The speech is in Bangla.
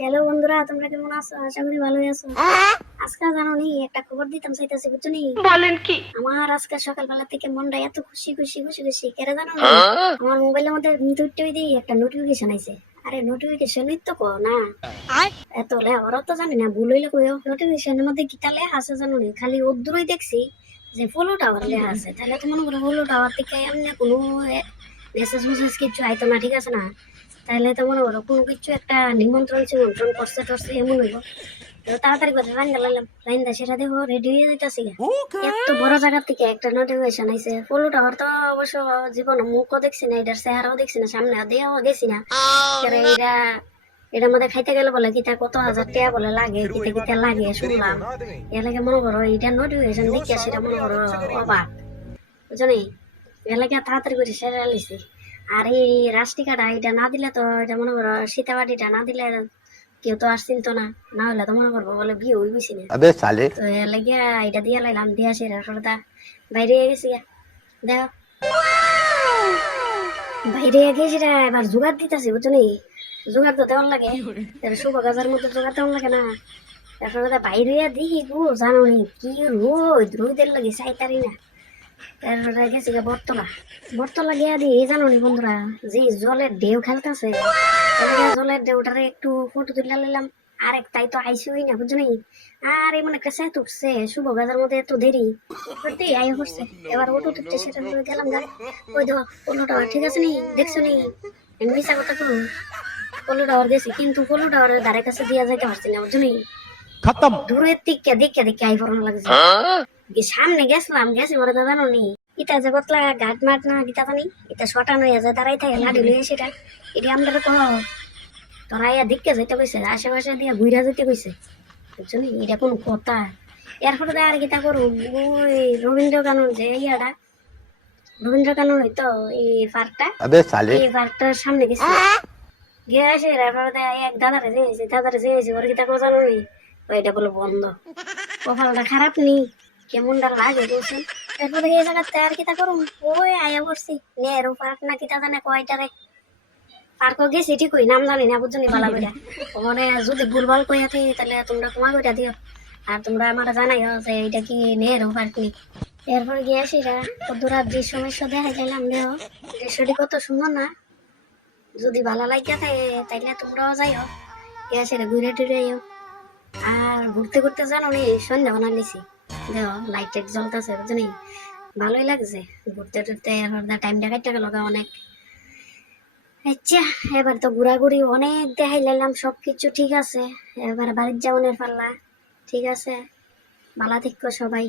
হ্যালো বন্ধুরা, তোমরা কেমন আছো? আশা করি ভালোই আছো। আজকে জানো নি একটা খবর দিতাম চাইতেছি, বুঝছো নি? বলেন কি? আমার আজকে সকালবেলা থেকে মনটা এত খুশি খুশি খুশি খুশি কেন জানো নি? আমার মোবাইলের মধ্যে একটা নোটিফিকেশন আইছে। আরে নোটিফিকেশনই তো কো না, এত লে ওরা তো জানি না, ভুল হইলে কইও। নোটিফিকেশনের মধ্যে কি তা লেখা আছে জানো নি? খালি অদ্দুরই দেখছি যে ফলো টাওয়ার লেখা আছে। তাহলে তো মনে করো ফলো টাওয়ার থেকে এমনি কোনো মেসেজ মেসেজ কিছু আইতো না, ঠিক আছে না? তাহলে তো মনে করো কোনো কিছু একটা নিমন্ত্রণ নিমন্ত্রণ করছে টরছে এমন হইব। তো তাড়াতাড়ি করে রান্না লাইলাম, রান্না সেটা দেখো রেডি হয়ে যেতেছি। এত বড় জায়গা থেকে একটা নোটিফিকেশন আইছে ফলো টাওয়ার। তো অবশ্য জীবনে মুখও দেখছি না, এটার চেহারাও দেখছি না, সামনে দিয়েও গেছি না। এটা এটার মধ্যে খাইতে গেলে বলে কিতা কত হাজার টাকা বলে লাগে, কিতা কিতা লাগে শুনলাম। এর লাগে মনে করো এটা নোটিফিকেশন দেখে সেটা মনে করো অবাক, বুঝছো নি? এর লাগে তাড়াতাড়ি করে সেরে আলিছি। আর এই রাষ্ট্রিকাটা এটা না দিলে তো, এটা মনে করো সীতাবাড়িটা না দিলে কেউ তো আর চিনতো না। না হলে তো মনে করবো বলে বিয়ে হই বুঝি না। अबे साले। তো এর লাগে এটা দিয়ে লাইলাম, দিয়ে আসি রাসটা বাইরে গেছি গা। দেখো বাইরে গেছি রে, এবার জোগাড় দিতেছি, বুঝছো নি? জোগাড় তো তেমন লাগে, শুভ গাছের মধ্যে জোগাড় তেমন লাগে না। তারপরে বাইরে দেখি গো, জানো নি কি রোদের লাগে চাইতারি না। তারপরে গেছি গা বটতলা। বটতলা গিয়া দিয়ে জানো নি বন্ধুরা, যে জলের ঢেউ খেলতেছে, জলের ঢেউটারে একটু ফটো তুলে নিলাম। আরেক তাই তো আইসুই না, বুঝছো নি? আর এমন একটা সেট উঠছে শুভ গাছের মধ্যে, এত দেরি করতে আই করছে। এবার অটো তুলতে সেটা গেলাম গা। ওই দেখো পলো টাওয়ার, ঠিক আছে নি? দেখছো নি? আমি মিশা কথা কো, পলো টাওয়ার গেছি কিন্তু পলো টাওয়ারের ধারে কাছে দিয়া যাইতে পারছি না, বুঝছো নি? खत्म। দূরের দিকে দেখে দেখে আই পড়ানো লাগছে। সামনে গেছিলাম, গেছি ওরা তো জানো নি ইটা যে কতলা ঘাট মাঠ না গীতা জানি, এটা শটানো হয়ে যায় দাঁড়াই থাকে লাড়ি লইয়া সেটা। এটা আমরা কহ তোরা ইয়া দিককে যেতে কইছে, আশেপাশে দিয়ে ঘুরা যেতে কইছে, বুঝছো নি? এটা কোন কথা? এরপরে আর গীতা করু ওই রবীন্দ্র কানন যে ইয়াটা, রবীন্দ্র কানন হইতো এই পার্কটা, अबे साले। এই পার্কটার সামনে গেছি। গিয়ে আসে তারপরে এক দাদারে যেয়েছে ওর গীতা কথা জানো নি? ওইটা বলে বন্ধ। কপালটা খারাপ নি, কেমনটা লাগে বলছেন। এরপরে এই জায়গাতে আর কিতা করুন, ওই আয়া করছি নেহেরু পার্ক না কিতা জানে কয়টারে পার্কও গেছি ঠিকই, নাম জানি না, বুঝছো নি? বালা কইরা ওখানে যদি ভুলভাল কইয়া থাকি তাহলে তোমরা ক্ষমা কইরা দিও। আর তোমরা আমার জানাইও যে এটা কি নেহেরু পার্ক নি। এরপরে গিয়ে আসি কদ্দুরার যে সমস্যা দেখা গেলাম, দেহ দৃশ্যটি কত সুন্দর না? যদি ভালো লাগিয়া থাকে তাইলে তোমরাও যাইও, গিয়ে আসে ঘুরে টুরে আইও। আর ঘুরতে ঘুরতে জানো নি সন্ধ্যা বানা লিছি, দেখো লাইট টাইট জ্বলতেছে, বুঝছো নি? ভালোই লাগছে ঘুরতে টুরতে। এবার টাইমটা কাটতে গেল অনেক। আচ্ছা, এবার তো ঘোরাঘুরি অনেক দেখাই লাইলাম, সবকিছু ঠিক আছে। এবার বাড়ির যাওয়ানের পাল্লা, ঠিক আছে? ভালো থেকো সবাই।